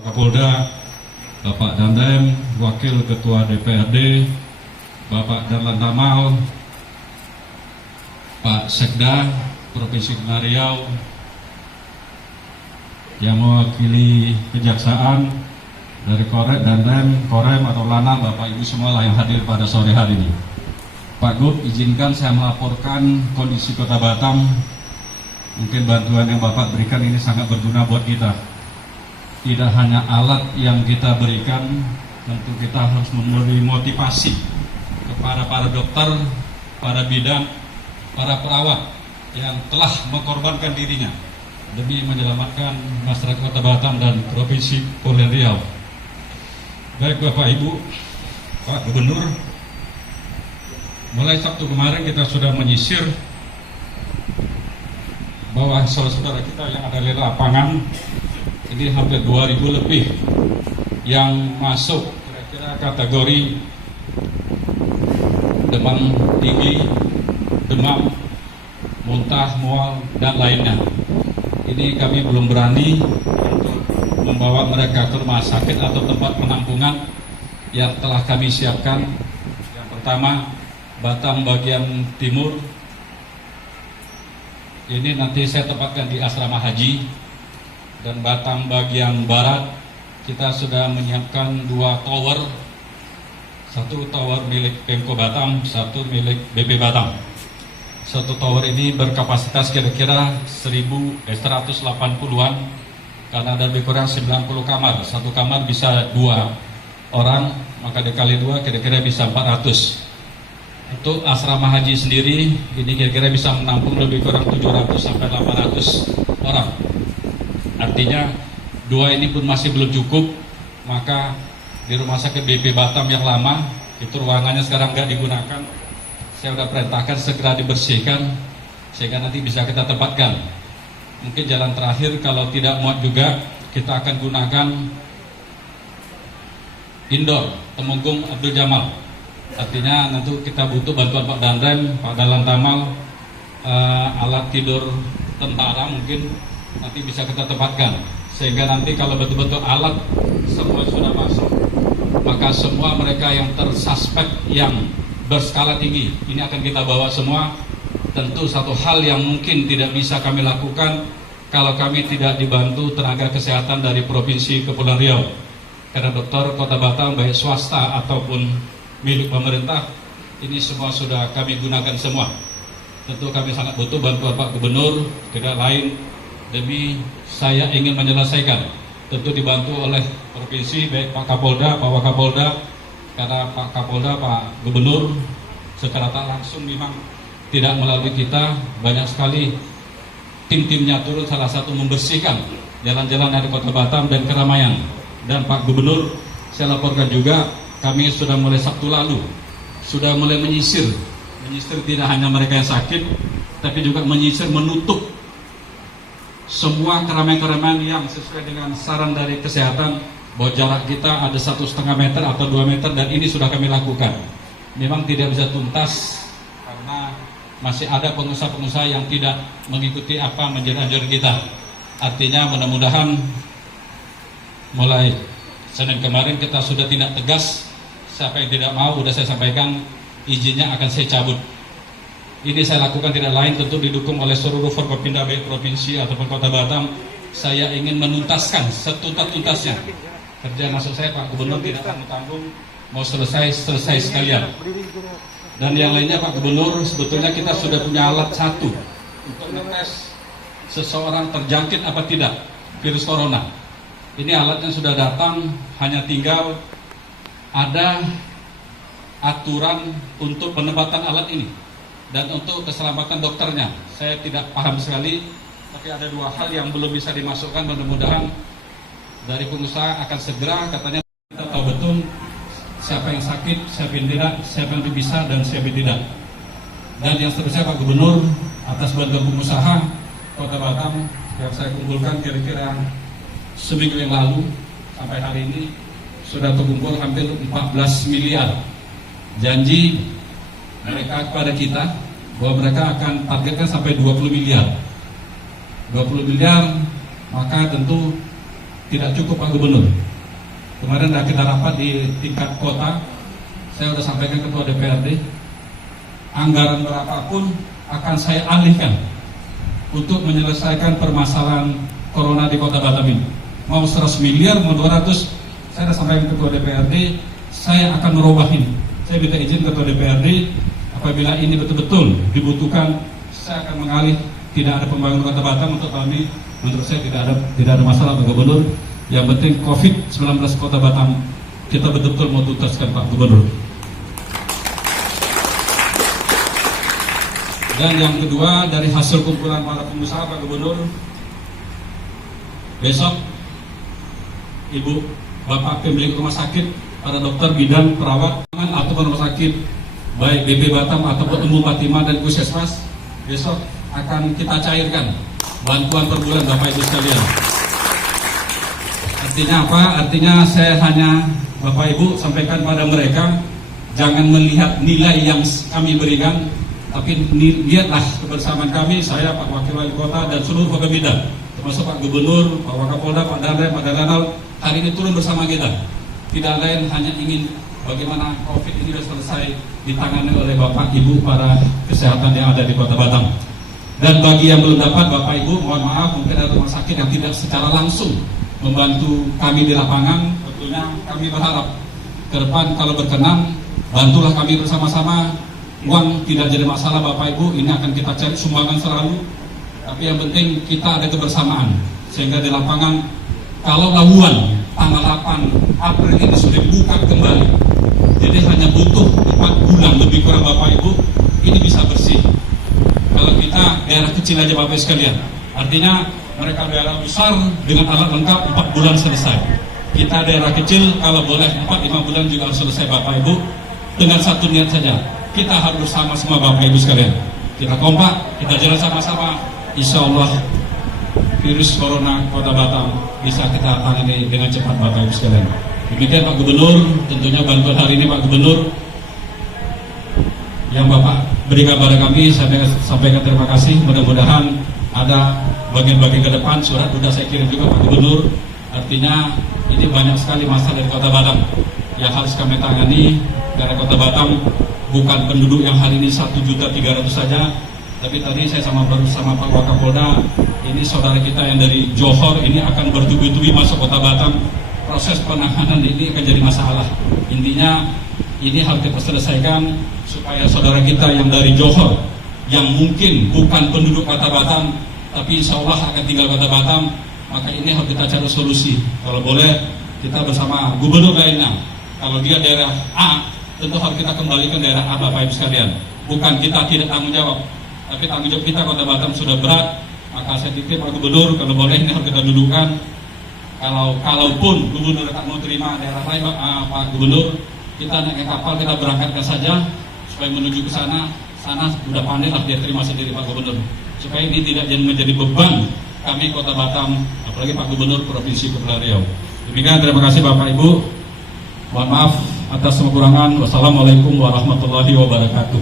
Kapolda, Bapak Dandem, Wakil Ketua DPRD, Bapak Darlan Tamal, Pak Sekda Provinsi Kepulauan Riau, yang mewakili kejaksaan dari Korem, Dandem, Korem atau Lanal, Bapak Ibu semua lah yang hadir pada sore hari ini. Pak Gub, izinkan saya melaporkan kondisi Kota Batam. Mungkin bantuan yang Bapak berikan ini sangat berguna buat kita. Tidak hanya alat yang kita berikan, tentu kita harus memberi motivasi kepada para dokter, para bidan, para perawat yang telah mengorbankan dirinya demi menyelamatkan masyarakat Kota Batam dan Provinsi Kepulauan Riau. Baik Bapak Ibu, Pak Gubernur, mulai Sabtu kemarin kita sudah menyisir bahwa saudara-saudara kita yang ada di lapangan ini hampir 2.000 lebih yang masuk kira-kira kategori demam tinggi, demam, muntah, mual, dan lainnya. Ini kami belum berani untuk membawa mereka ke rumah sakit atau tempat penampungan yang telah kami siapkan. Yang pertama, Batam bagian timur, ini nanti saya tempatkan di asrama haji. Dan Batam bagian barat, kita sudah menyiapkan 2 tower, 1 tower milik Pemko Batam, 1 milik BP Batam. 1 tower ini berkapasitas kira-kira 1.180-an, karena ada lebih kurang 90 kamar. 1 kamar bisa 2 orang, maka dikali 2 kira-kira bisa 400. Untuk asrama haji sendiri, ini kira-kira bisa menampung lebih kurang 700-800 orang. Artinya 2 ini pun masih belum cukup, maka di rumah sakit BP Batam yang lama, itu ruangannya sekarang nggak digunakan. Saya sudah perintahkan segera dibersihkan, sehingga nanti bisa kita tempatkan. Mungkin jalan terakhir kalau tidak muat juga, kita akan gunakan indoor, Temenggung Abdul Jamal. Artinya nanti kita butuh bantuan Pak Dandem, Pak Darlan Tamal, alat tidur tentara mungkin nanti bisa kita tempatkan, sehingga nanti kalau betul-betul alat semua sudah masuk, maka semua mereka yang tersuspek yang berskala tinggi ini akan kita bawa semua. Tentu satu hal yang mungkin tidak bisa kami lakukan kalau kami tidak dibantu tenaga kesehatan dari Provinsi Kepulauan Riau, karena dokter Kota Batam baik swasta ataupun milik pemerintah ini semua sudah kami gunakan semua. Tentu kami sangat butuh bantuan Pak Gubernur, tidak lain demi saya ingin menyelesaikan, tentu dibantu oleh provinsi, baik Pak Kapolda, Pak Wakapolda, karena Pak Kapolda, Pak Gubernur secara tak langsung memang tidak melalui kita, banyak sekali tim-timnya turun, salah satu membersihkan jalan-jalan dari Kota Batam dan keramaian. Dan Pak Gubernur, saya laporkan juga, kami sudah mulai Sabtu lalu, sudah mulai menyisir tidak hanya mereka yang sakit, tapi juga menyisir, menutup semua keramaian-keramaian yang sesuai dengan saran dari kesehatan, bahwa jarak kita ada 1,5 meter atau 2 meter, dan ini sudah kami lakukan. Memang tidak bisa tuntas karena masih ada pengusaha-pengusaha yang tidak mengikuti apa menjadi anjuran kita. Artinya mudah-mudahan mulai Senin kemarin kita sudah tindak tegas. Siapa yang tidak mau, sudah saya sampaikan, izinnya akan saya cabut. Ini saya lakukan tidak lain, tentu didukung oleh seluruh Forkopimda baik provinsi ataupun Kota Batam. Saya ingin menuntaskan setuntas-tuntasnya. Kerja masuk saya Pak Gubernur tidak tanggung-tanggung, mau selesai sekalian. Dan yang lainnya Pak Gubernur, sebetulnya kita sudah punya alat 1 untuk mengetes seseorang terjangkit apa tidak virus corona. Ini alatnya sudah datang, hanya tinggal ada aturan untuk penempatan alat ini. Dan untuk keselamatan dokternya, saya tidak paham sekali, tapi ada 2 hal yang belum bisa dimasukkan. Mudah-mudahan dari pengusaha akan segera, katanya kita tahu betul siapa yang sakit, siapa yang tidak, siapa yang bisa dan siapa yang tidak. Dan yang seterusnya Pak Gubernur, atas bantuan pengusaha Kota Batam yang saya kumpulkan kira-kira seminggu yang lalu sampai hari ini sudah terkumpul hampir 14 miliar. Janji mereka kepada kita bahwa mereka akan targetkan sampai 20 miliar. 20 miliar, maka tentu tidak cukup Pak Gubernur. Kemarin kita rapat di tingkat kota, saya sudah sampaikan Ketua DPRD, anggaran berapapun akan saya alihkan untuk menyelesaikan permasalahan corona di Kota Batam ini. Mau 100 miliar, mau 200, saya sudah sampaikan Ketua DPRD, saya akan merubah ini. Saya minta izin Ketua DPRD, apabila ini betul-betul dibutuhkan, saya akan mengalih. Tidak ada pembangunan Kota Batam untuk kami, menurut saya tidak ada masalah Pak Gubernur. Yang penting COVID-19 Kota Batam kita betul-betul mau tuntaskan Pak Gubernur. Dan yang kedua, dari hasil kumpulan para pengusaha Pak Gubernur, besok Ibu Bapak pemilik rumah sakit, para dokter bidang perawat atau rumah sakit baik BP Batam ataupun Umum Fatimah dan Puskesmas, besok akan kita cairkan bantuan per bulan Bapak Ibu sekalian. Artinya apa? Artinya saya hanya Bapak Ibu sampaikan pada mereka, jangan melihat nilai yang kami berikan, tapi lihatlah kebersamaan kami, saya Pak Wakil Wali Kota dan seluruh Pemda, termasuk Pak Gubernur, Pak Wakapolda, Pak Danrem, Pak Danal, hari ini turun bersama kita. Tidak lain hanya ingin bagaimana COVID ini sudah selesai ditangani oleh Bapak Ibu para kesehatan yang ada di Kota Batam. Dan bagi yang belum dapat, Bapak Ibu, mohon maaf, mungkin ada rumah sakit yang tidak secara langsung membantu kami di lapangan. Tentunya kami berharap ke depan kalau berkenan, bantulah kami bersama-sama. Uang tidak jadi masalah Bapak Ibu, ini akan kita cari sumbangan selalu. Tapi yang penting kita ada kebersamaan, sehingga di lapangan kalau labuan tanggal 8 April ini sudah dibuka kembali, jadi hanya butuh 4 bulan lebih kurang Bapak Ibu, ini bisa bersih. Kalau kita daerah kecil aja Bapak Ibu sekalian, artinya mereka daerah besar dengan alat lengkap 4 bulan selesai. Kita daerah kecil kalau boleh 4-5 bulan juga harus selesai Bapak Ibu. Dengan satu niat saja, kita harus bersama semua Bapak Ibu sekalian. Kita kompak, kita jalan sama-sama. Insya Allah virus corona Kota Batam bisa kita tangani dengan cepat Bapak Ibu sekalian. Demikian Pak Gubernur, tentunya bantuan hari ini Pak Gubernur yang Bapak berikan kepada kami, saya sampaikan terima kasih. Mudah-mudahan ada bagian-bagian ke depan, surat sudah saya kirim juga Pak Gubernur. Artinya ini banyak sekali masalah dari Kota Batam yang harus kami tangani, karena Kota Batam bukan penduduk yang hari ini 1.300.000 saja, tapi tadi saya bersama Pak Wakapolda, ini saudara kita yang dari Johor ini akan bertubi-tubi masuk Kota Batam. Proses penanganan ini akan jadi masalah. Intinya ini harus kita selesaikan supaya saudara kita yang dari Johor, yang mungkin bukan penduduk Kota Batam, tapi insya Allah akan tinggal Kota Batam, maka ini harus kita cari solusi. Kalau boleh kita bersama gubernur lainnya, kalau dia daerah A, tentu harus kita kembalikan daerah A Bapak Ibu sekalian. Bukan kita tidak tanggung jawab, tapi tanggung jawab kita Kota Batam sudah berat. Maka saya titip Pak Gubernur, kalau boleh ini harus kita dudukkan. Kalaupun Gubernur tak mau terima daerah lain Pak Gubernur, kita naik kapal, kita berangkatkan saja supaya menuju ke sana sudah pandai lah dia terima sendiri Pak Gubernur, supaya ini tidak menjadi beban kami Kota Batam, apalagi Pak Gubernur Provinsi Kepulauan Riau. Demikian, terima kasih Bapak Ibu. Mohon maaf atas kekurangan. Wassalamualaikum warahmatullahi wabarakatuh.